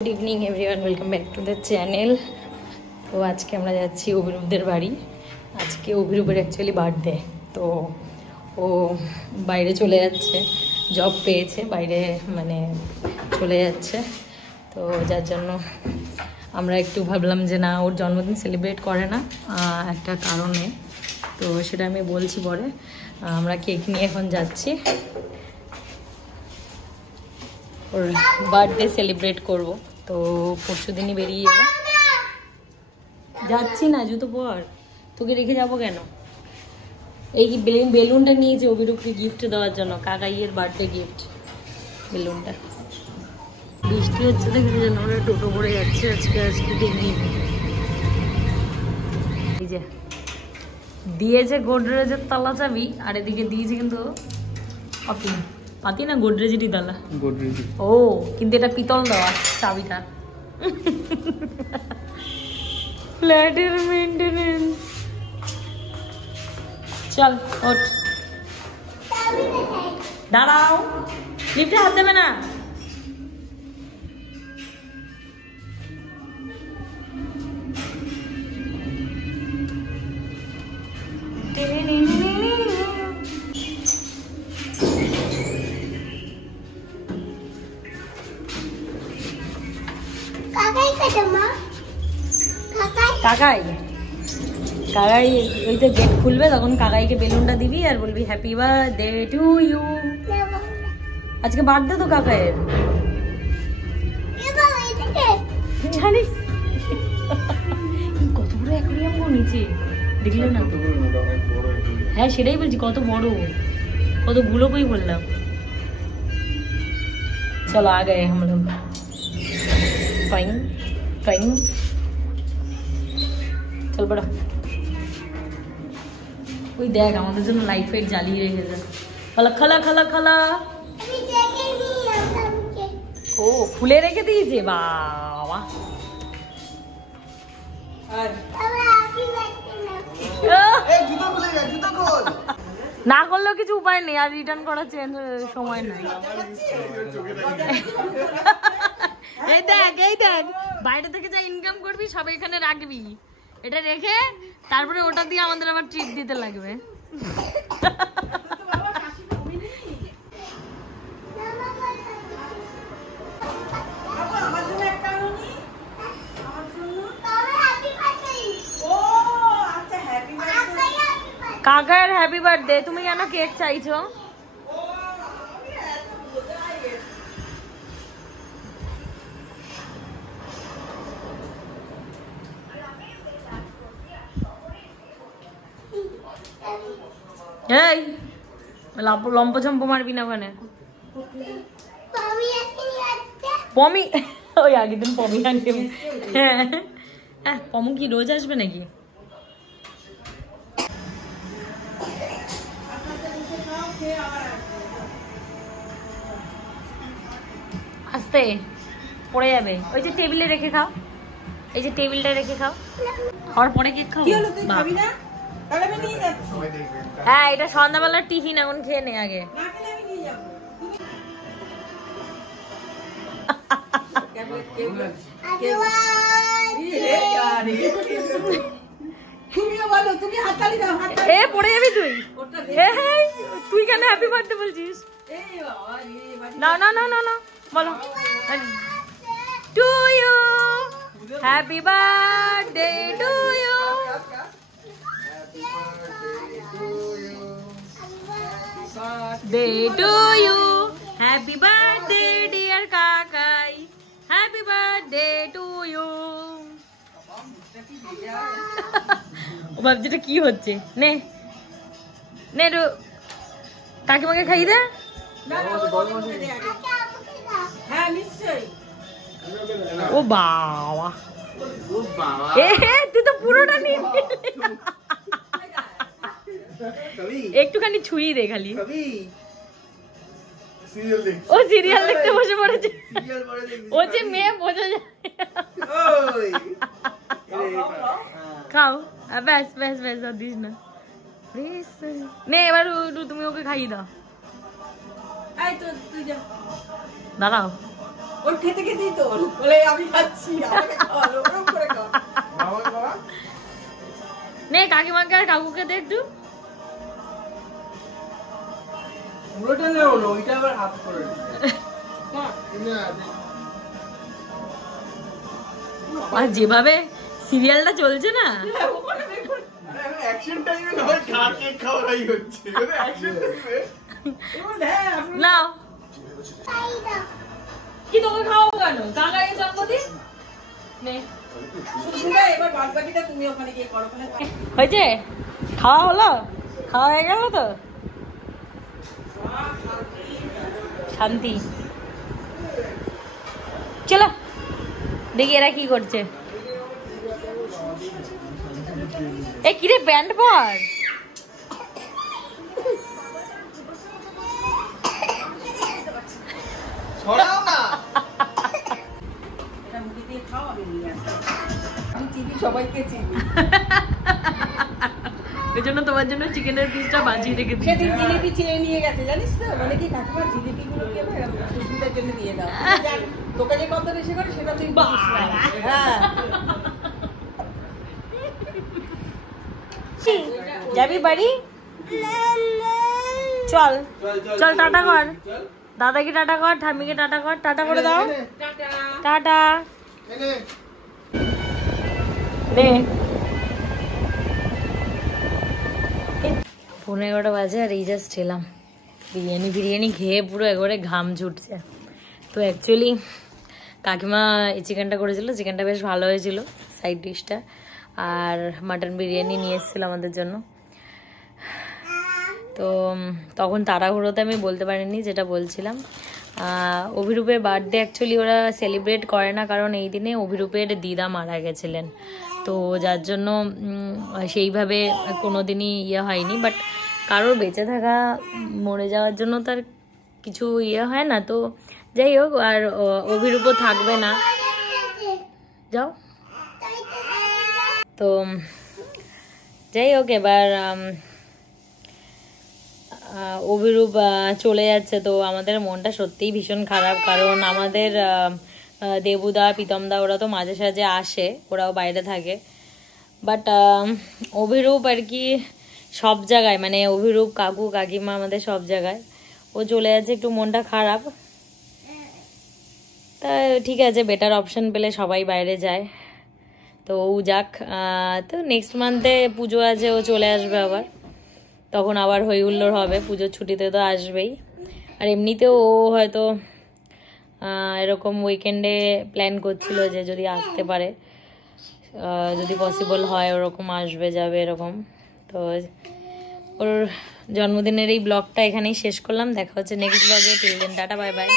Good evening everyone welcome back to the channel. तो आज के আমরা যাচ্ছি অভিরূপদের বাড়ি। আজকে অভিরূপের অ্যাকচুয়ালি বার্থডে, তো ও বাইরে চলে যাচ্ছে, জব পেয়েছে, বাইরে মানে চলে যাচ্ছে। তো যার জন্য আমরা একটু ভাবলাম যে না, ওর জন্মদিন সেলিব্রেট করে না একটা কারণে, তো সেটা আমি বলছি পরে। আমরা কেক নিয়ে এখন যাচ্ছি, ওর বার্থডে সেলিব্রেট করব। তো পরশু দিনই বেরিয়ে যাবে। যাচ্ছি না, জুতো পর, তোকে রেখে যাবো কেন? এই বেলুনটা নিয়েছি অভিরূপকে গিফট দেওয়ার জন্য, কাকাইয়ের বার্থডে গিফট বেলুনটা। বৃষ্টি হচ্ছে দেখেছি যেন, ওরা টোটো করে যাচ্ছে আজকে দেখি। এই যে দিয়েছে গোডরেজের তালা চাবি, আর এদিকে দিয়েছে কিন্তু পাতি না গোডরেজেরই তালা, ও কিন্তু এটা পিতল দেওয়া চাবিটা। ফ্ল্যাটের মেইনটেনেন্স। চল ওঠ, দাঁড়াও, লিফটে হাত দেবে না। কাকাই কাকাই ওই তো গেট খুলবে, তখন কাকাইকে বেলুনটা দিবি আর বলবি হ্যাপি বার্থডে টু ইউ। আজকে বার্থডে তো কাকাইয়ের, জানিস কত বড় অ্যাকোয়ারিয়াম গো নিচে, দেখলে না? হ্যাঁ সেটাই বলছি, কত বড়, কতগুলো বই বললাম। চলো আগে हम लोग ফাইন ফাইন, চল বড়। ওই দেখ আমাদের জন্য লাইট ফাইট জ্বালিয়ে রেখেছে। খালা খালা খালা খালা, ও খুলে রেখে দিয়েছে, বাবা। না করলেও কিছু উপায় নেই, আর রিটার্ন করার সময় নাই। এই দেখ এই দেখ, বাইরে থেকে যা ইনকাম করবি সব এখানে রাখবি, এটা রেখে তারপরে ওটা দিয়ে আমাদের আবার ট্রিট দিতে লাগবে। কাকার হ্যাপি বার্থডে, তুমি কেন কেক চাইছো? এই লম্পঝম্প মারবি না ওখানে। পমি ওই আগের দিন পমি আনতে, হ্যাঁ পমু কি রোজ আসবে নাকি? আস্তে পড়ে যাবে, ওই যে টেবিলে রেখে খাও, এই যে টেবিলটা রেখে খাও, খাওয়ার পরে কেক খাও। হ্যাঁ এটা সন্ধ্যাবেলার টিফিন, এখন খেয়ে নে আগে। এ পড়ে যাবি তুই, তুই কেন হ্যাপি বার্থডে বলছিস? না না না না না বলো, to you happy birthday to you. Day to you, happy birthday dear কাকাই, happy birthday to you। ও ভাবছি এটা কি হচ্ছে, নে নে কাকিমাকে খাই দে। ও বাবা, তুই তো পুরোটা নিয়ে একটুখানি ছুঁই দে খালি। ও সিরিয়াল দেখতে বসে পড়েছে, ও যে মেয়ে বোঝা যায়। খাও ব্যাস ব্যাস ব্যাস, আর দিস না। নে এবার তুমি ওকে খাইয়ে দাও। দাঁড়াও ওর খেতে খেতেই তো বলে আমি খাচ্ছি আমাকে খাওয়ালো ওরকম করে খাও নে কাকিমাকে আর কাকুকে দে একটু পুরোটা নেও না ওইটা আবার হাফ করে আর যেভাবে সিরিয়ালটা চলছে না অ্যাকশন টাইমে নয় কাকে খাওয়াই হচ্ছে মানে অ্যাকশন টাইমে নাও কি তোকে খাওয়াবো কেন কাকার জন্মদিন নে শুনবা এবার বাদ বাকিটা তুমি ওখানে গিয়ে করো ওখানে হয়েছে খাওয়া হলো খাওয়া হয়ে গেল তো শান্তি চলো দেখি এরা কি করছে এ কিরে প্যান্ট পর ছড়াও না এটা মুখে দিয়ে খাও আমি নিয়ে আসি আমি চিনি সবাইকে চিনি ওই জন্য তোমার জন্য চিকেনের পিসটা বাজিয়ে রেখে দিই সেদিন জিলিপি চেয়ে নিয়ে গেছে জানিস তো মানে কি কাকিমার জিলিপি গুলো কে সুস্মিতার জন্য দিয়ে দাও তোকে যে কত এসে করে সেটা তুই বুঝিস না হ্যাঁ যাবি বাড়ি চল চল টাটা কর দাদাকে টাটা কর ঠাম্মিকে টাটা কর টাটা করে দাও টাটা রে 11:30 বাজে আর এই জাস্ট এলাম বিরিয়ানি খেয়ে পুরো একবারে ঘাম ছুটছে তো অ্যাকচুয়ালি কাকিমা এই চিকেনটা করেছিল চিকেনটা বেশ ভালো হয়েছিল সাইড ডিশটা আর মাটন বিরিয়ানি নিয়ে এসেছিল আমাদের জন্য তো তখন তাড়াহুড়োতে আমি বলতে পারিনি যেটা বলছিলাম অভিরূপের বার্থডে অ্যাকচুয়ালি ওরা সেলিব্রেট করে না কারণ এই দিনে অভিরূপের দিদা মারা গেছিলেন তো যার জন্য সেইভাবে কোনো দিনই ইয়ে হয়নি বাট কারোর বেঁচে থাকা মরে যাওয়ার জন্য তার কিছু ইয়ে হয় না তো যাই হোক আর অভিরূপও থাকবে না যাও তো যাই হোক এবার অভিরূপ চলে যাচ্ছে তো আমাদের মনটা সত্যিই ভীষণ খারাপ কারণ আমাদের দেবুদা প্রীতমদা ওরা তো মাঝে সাঝে আসে ওরাও বাইরে থাকে বাট অভিরূপ আর কি সব জায়গায় মানে অভিরূপ কাকু কাকিমা আমাদের সব জায়গায় ও চলে যাচ্ছে একটু মনটা খারাপ তা ঠিক আছে বেটার অপশন পেলে সবাই বাইরে যায় তো ও যাক তো নেক্সট মান্থে পুজো আছে ও চলে আসবে আবার তখন আবার হই হুল্লোড় হবে পুজোর ছুটিতে তো আসবেই আর এমনিতেও ও হয়তো এরকম উইকেন্ডে প্ল্যান করছিল যে যদি আসতে পারে যদি পসিবল হয় ওরকম আসবে যাবে এরকম তো ওর জন্মদিনের এই ব্লগটা এখানেই শেষ করলাম দেখা হচ্ছে নেক্সট ব্লগে till then tata bye by